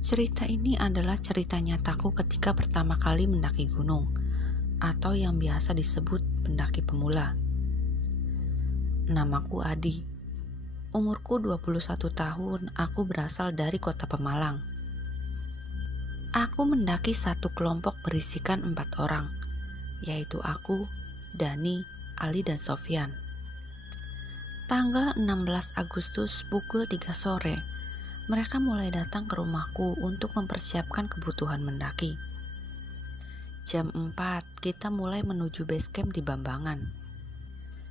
Cerita ini adalah cerita nyataku ketika pertama kali mendaki gunung, atau yang biasa disebut pendaki pemula. Namaku Adi. Umurku 21 tahun, aku berasal dari kota Pemalang. Aku mendaki satu kelompok berisikan 4 orang, yaitu aku, Dani, Ali, dan Sofyan. Tanggal 16 Agustus pukul 3 sore, mereka mulai datang ke rumahku untuk mempersiapkan kebutuhan mendaki. Jam 4, kita mulai menuju base camp di Bambangan.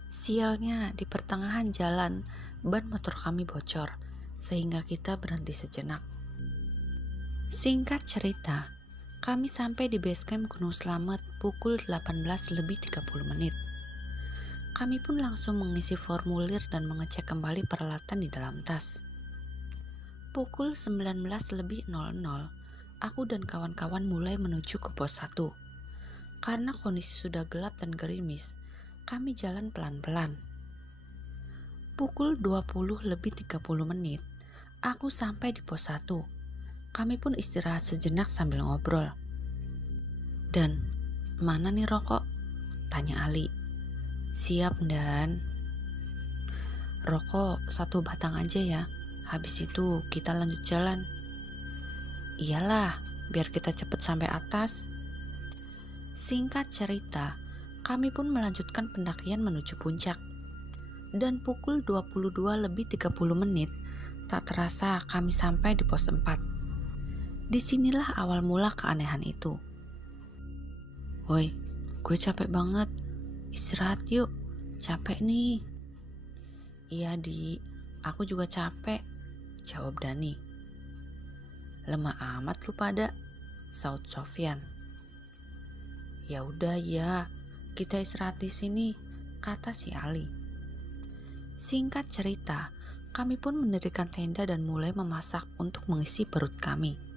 Sialnya, di pertengahan jalan, ban motor kami bocor, sehingga kita berhenti sejenak. Singkat cerita, kami sampai di base camp Gunung Slamet pukul 18:30. Kami pun langsung mengisi formulir dan mengecek kembali peralatan di dalam tas. Pukul 19:00, aku dan kawan-kawan mulai menuju ke pos 1. Karena kondisi sudah gelap dan gerimis, kami jalan pelan-pelan. Pukul 20:30, aku sampai di pos 1. Kami pun istirahat sejenak sambil ngobrol. "Dan, mana nih rokok?" tanya Ali. "Siap, Dan. Rokok 1 batang aja ya, habis itu kita lanjut jalan." "Iyalah, biar kita cepet sampai atas." Singkat cerita, kami pun melanjutkan pendakian menuju puncak. Dan pukul 22:30, tak terasa kami sampai di pos 4. Disinilah awal mula keanehan itu. "Woi, gue capek banget. Istirahat yuk, capek nih." "Iya, Di, aku juga capek," jawab Dani. "Lemah amat lu pada," saut Sofyan. "Ya udah ya, kita istirahat di sini," kata si Ali. Singkat cerita, kami pun mendirikan tenda dan mulai memasak untuk mengisi perut kami.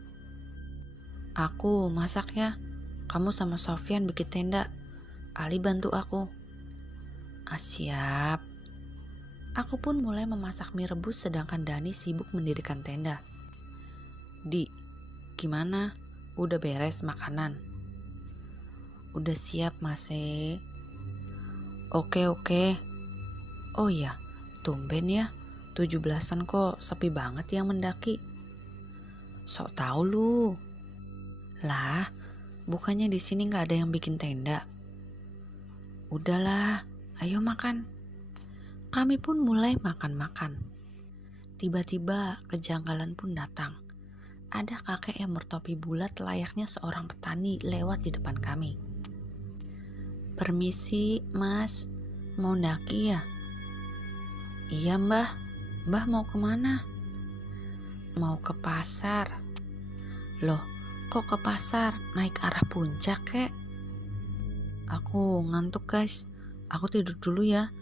"Aku masak ya, kamu sama Sofyan bikin tenda. Ali bantu aku." Siap." Aku pun mulai memasak mie rebus sedangkan Dani sibuk mendirikan tenda. "Di, gimana? Udah beres makanan?" "Udah siap, Mase." Oke. Oh iya, tumben ya, 17-an kok sepi banget yang mendaki." "Sok tahu lu." "Lah, bukannya di sini nggak ada yang bikin tenda?" "Udahlah, ayo makan." Kami pun mulai makan-makan. Tiba-tiba kejanggalan pun datang. Ada kakek yang bertopi bulat layaknya seorang petani lewat di depan kami. "Permisi, Mas, mau ndaki ya?" "Iya, Mbah. Mbah mau kemana?" "Mau ke pasar." "Loh, kok ke pasar? Naik arah puncak kek?" "Aku ngantuk guys, aku tidur dulu ya,"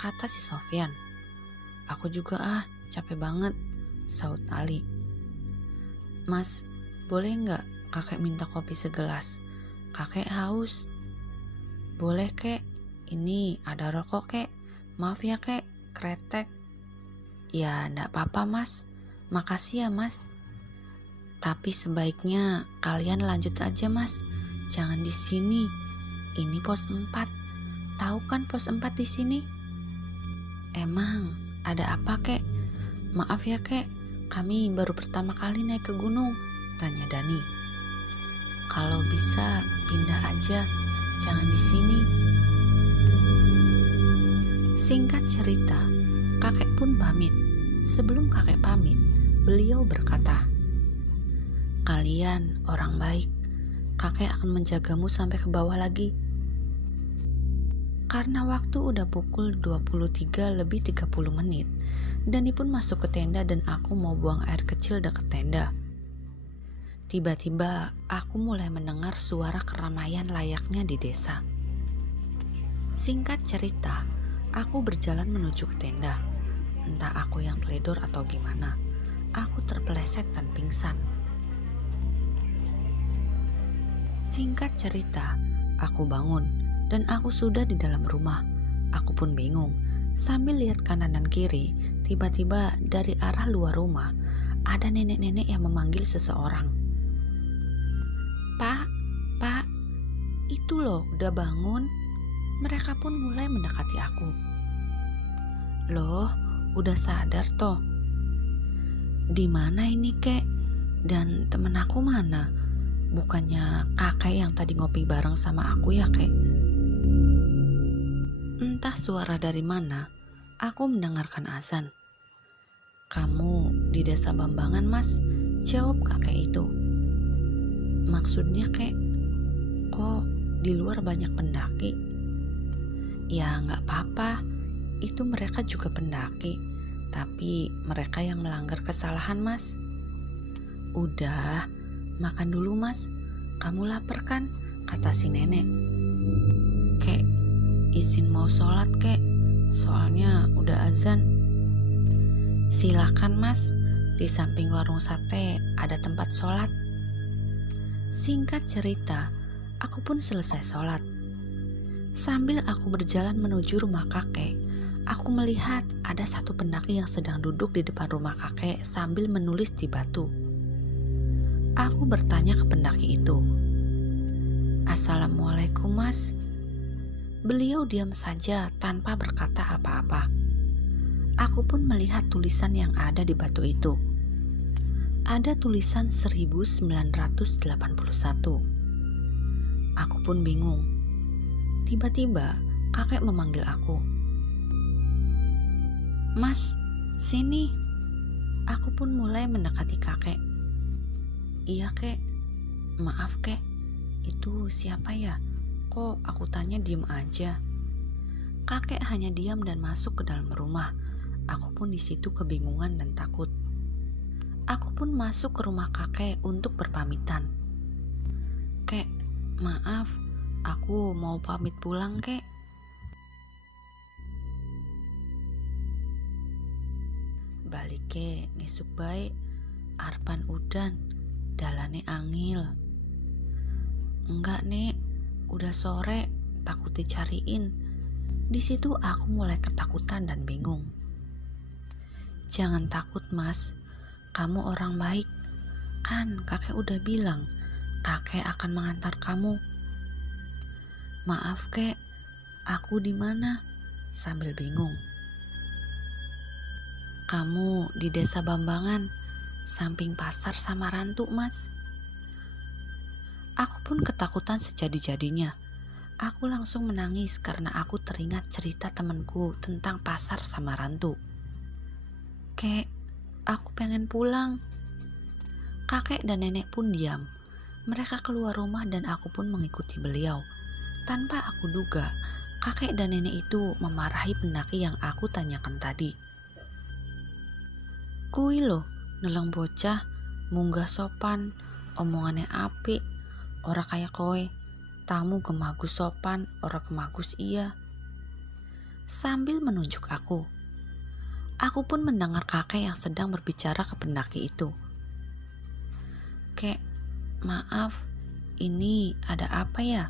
kata si Sofyan. "Aku juga capek banget," saut Ali. "Mas, boleh nggak kakek minta kopi segelas? Kakek haus." "Boleh kek, ini ada rokok kek, maaf ya kek, kretek." "Ya ndak apa-apa mas, makasih ya mas. Tapi sebaiknya kalian lanjut aja mas, jangan di sini. Ini pos 4, tahu kan pos 4 di sini?" "Emang ada apa kek? Maaf ya kek, kami baru pertama kali naik ke gunung," tanya Dani. "Kalau bisa pindah aja, jangan di sini." Singkat cerita, kakek pun pamit. Sebelum kakek pamit, beliau berkata, "Kalian orang baik, kakek akan menjagamu sampai ke bawah lagi." Karena waktu udah pukul 23:30, Dani pun masuk ke tenda dan aku mau buang air kecil dekat tenda. Tiba-tiba aku mulai mendengar suara keramaian layaknya di desa. Singkat cerita, aku berjalan menuju ke tenda. Entah aku yang teledor atau gimana, aku terpeleset dan pingsan. Singkat cerita, aku bangun dan aku sudah di dalam rumah. Aku pun bingung. Sambil lihat kanan dan kiri, tiba-tiba dari arah luar rumah ada nenek-nenek yang memanggil seseorang. "Pak, Pak, itu loh udah bangun." Mereka pun mulai mendekati aku. "Loh, udah sadar toh? Di mana ini, Kek? Dan temen aku mana? Bukannya kakek yang tadi ngopi bareng sama aku ya, Kek?" Entah suara dari mana, aku mendengarkan azan. "Kamu di desa Bambangan, Mas?" jawab kakek itu. "Maksudnya, Kek, kok di luar banyak pendaki?" "Ya nggak apa-apa, itu mereka juga pendaki, tapi mereka yang melanggar kesalahan, Mas." "Udah, makan dulu, Mas. Kamu lapar kan?" kata si nenek. "Kek, izin mau sholat, Kek. Soalnya udah azan." "Silakan, Mas. Di samping warung sate ada tempat sholat." Singkat cerita, aku pun selesai sholat. Sambil aku berjalan menuju rumah kakek, aku melihat ada satu pendaki yang sedang duduk di depan rumah kakek sambil menulis di batu. Aku bertanya ke pendaki itu, "Assalamualaikum, Mas." Beliau diam saja tanpa berkata apa-apa. Aku pun melihat tulisan yang ada di batu itu. Ada tulisan 1981. Aku pun bingung. Tiba-tiba kakek memanggil aku. "Mas, sini." Aku pun mulai mendekati kakek. "Iya, Kek. Maaf, Kek. Itu siapa ya? Kok aku tanya diem aja?" Kakek hanya diam dan masuk ke dalam rumah. Aku pun di situ kebingungan dan takut. Aku pun masuk ke rumah kakek untuk berpamitan. "Kek, maaf. Aku mau pamit pulang, Kek." "Balike ngesuk baik, arpan udan, dalane angil." "Enggak, Nek. Udah sore, takut dicariin." Di situ aku mulai ketakutan dan bingung. "Jangan takut, Mas. Kamu orang baik. Kan kakek udah bilang, kakek akan mengantar kamu." "Maaf, Kek. Aku di mana?" sambil bingung. "Kamu di desa Bambangan, samping pasar Samarantu, Mas." Aku pun ketakutan sejadi-jadinya. Aku langsung menangis karena aku teringat cerita temanku tentang pasar Samarantu. "Kek, aku pengen pulang." Kakek dan nenek pun diam. Mereka keluar rumah dan aku pun mengikuti beliau. Tanpa aku duga, kakek dan nenek itu memarahi pendaki yang aku tanyakan tadi. "Kui loh, neleng bocah, munggah sopan, omongannya apik, ora kaya kowe, tamu gemagus sopan, ora gemagus iya." Sambil menunjuk aku. Aku pun mendengar kakek yang sedang berbicara ke pendaki itu. "Kek, maaf, ini ada apa ya?"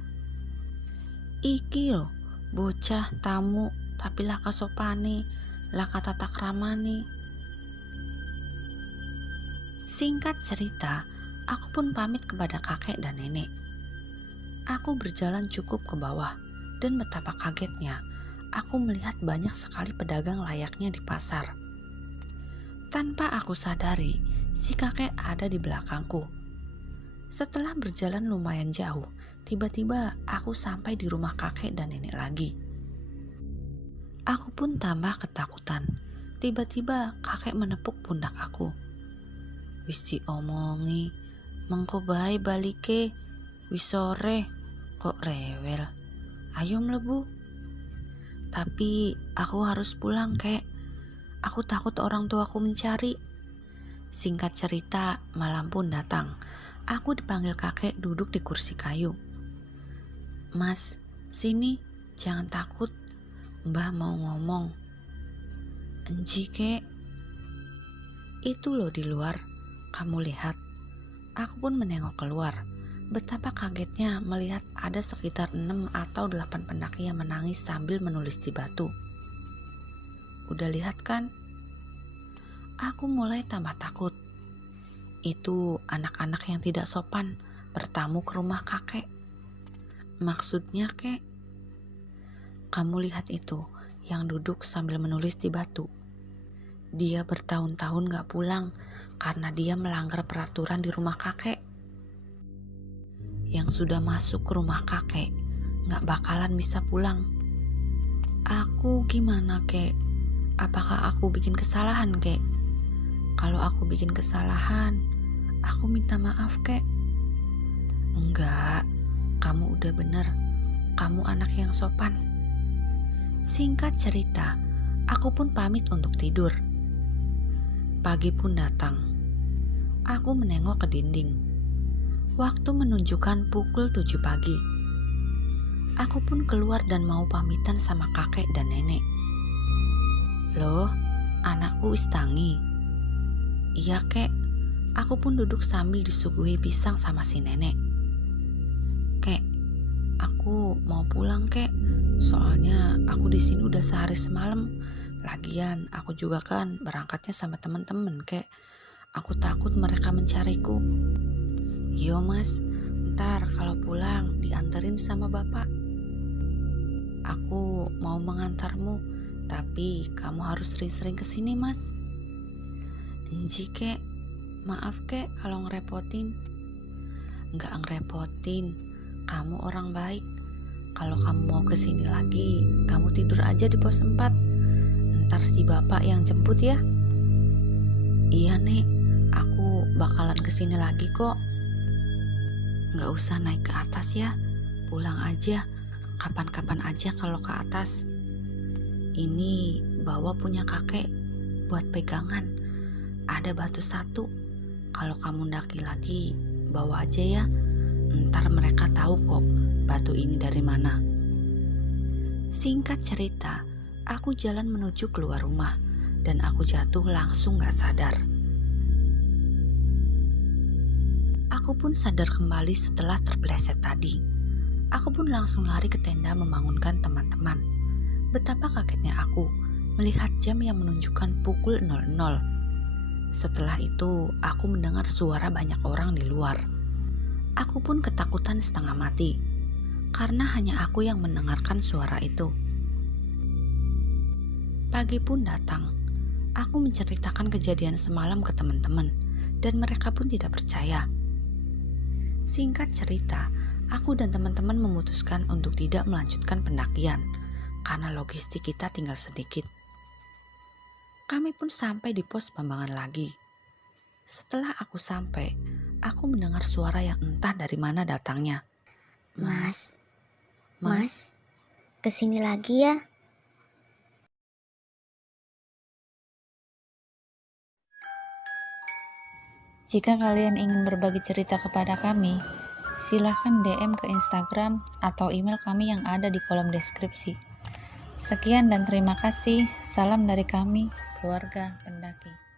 "Iki loh, bocah tamu, tapi laka sopane, laka tata kramane." Singkat cerita, aku pun pamit kepada kakek dan nenek. Aku berjalan cukup ke bawah, dan betapa kagetnya, aku melihat banyak sekali pedagang layaknya di pasar. Tanpa aku sadari, si kakek ada di belakangku. Setelah berjalan lumayan jauh, tiba-tiba aku sampai di rumah kakek dan nenek lagi. Aku pun tambah ketakutan. Tiba-tiba kakek menepuk pundak aku. "Wis diomongi, mengko bae balike, wis sore, kok rewel. Ayo mlebu." "Tapi aku harus pulang, Kek. Aku takut orang tuaku mencari." Singkat cerita, malam pun datang. Aku dipanggil kakek duduk di kursi kayu. "Mas, sini, jangan takut. Mbah mau ngomong." "Enji, Kek." "Itu loh di luar. Kamu lihat." Aku pun menengok keluar. Betapa kagetnya melihat ada sekitar 6 atau 8 pendaki yang menangis sambil menulis di batu. "Udah lihat kan?" Aku mulai tambah takut. Itu anak-anak yang tidak sopan bertamu ke rumah kakek. Maksudnya kek, kamu lihat itu yang duduk sambil menulis di batu. Dia bertahun-tahun gak pulang karena dia melanggar peraturan di rumah kakek. Yang sudah masuk ke rumah kakek gak bakalan bisa pulang. Aku gimana kek? Apakah aku bikin kesalahan kek? Kalau aku bikin kesalahan, aku minta maaf kek. Enggak, kamu udah bener. Kamu anak yang sopan. Singkat cerita, aku pun pamit untuk tidur. Pagi pun datang. Aku menengok ke dinding. Waktu menunjukkan pukul 7 pagi. Aku pun keluar dan mau pamitan sama kakek dan nenek. Loh, anakku Istangi. Iya kek, aku pun duduk sambil disuguhi pisang sama si nenek. Kek, aku mau pulang kek, soalnya aku di sini udah sehari semalam. Lagian aku juga kan berangkatnya sama teman-teman kek. Aku takut mereka mencariku. Yo mas, ntar kalau pulang dianterin sama bapak. Aku mau mengantarmu, tapi kamu harus sering-sering kesini mas. Enji kek, maaf kek kalau ngerepotin. Enggak ngerepotin, kamu orang baik. Kalau kamu mau kesini lagi, kamu tidur aja di pos 4. Ntar si bapak yang jemput ya. Iya nek, aku bakalan kesini lagi kok. Enggak usah naik ke atas ya, pulang aja. Kapan-kapan aja kalau ke atas. Ini bawa punya kakek buat pegangan. Ada batu 1. Kalau kamu ndaki lagi, bawa aja ya. Ntar mereka tahu kok batu ini dari mana. Singkat cerita, aku jalan menuju keluar rumah dan aku jatuh langsung gak sadar. Aku pun sadar kembali setelah terpeleset tadi. Aku pun langsung lari ke tenda membangunkan teman-teman. Betapa kagetnya aku melihat jam yang menunjukkan pukul 00. Setelah itu, aku mendengar suara banyak orang di luar. Aku pun ketakutan setengah mati, karena hanya aku yang mendengarkan suara itu. Pagi pun datang. Aku menceritakan kejadian semalam ke teman-teman, dan mereka pun tidak percaya. Singkat cerita, aku dan teman-teman memutuskan untuk tidak melanjutkan pendakian, karena logistik kita tinggal sedikit. Kami pun sampai di pos Bambangan lagi. Setelah aku sampai, aku mendengar suara yang entah dari mana datangnya. Mas, kesini lagi ya. Jika kalian ingin berbagi cerita kepada kami, silahkan DM ke Instagram atau email kami yang ada di kolom deskripsi. Sekian dan terima kasih. Salam dari kami, keluarga pendaki.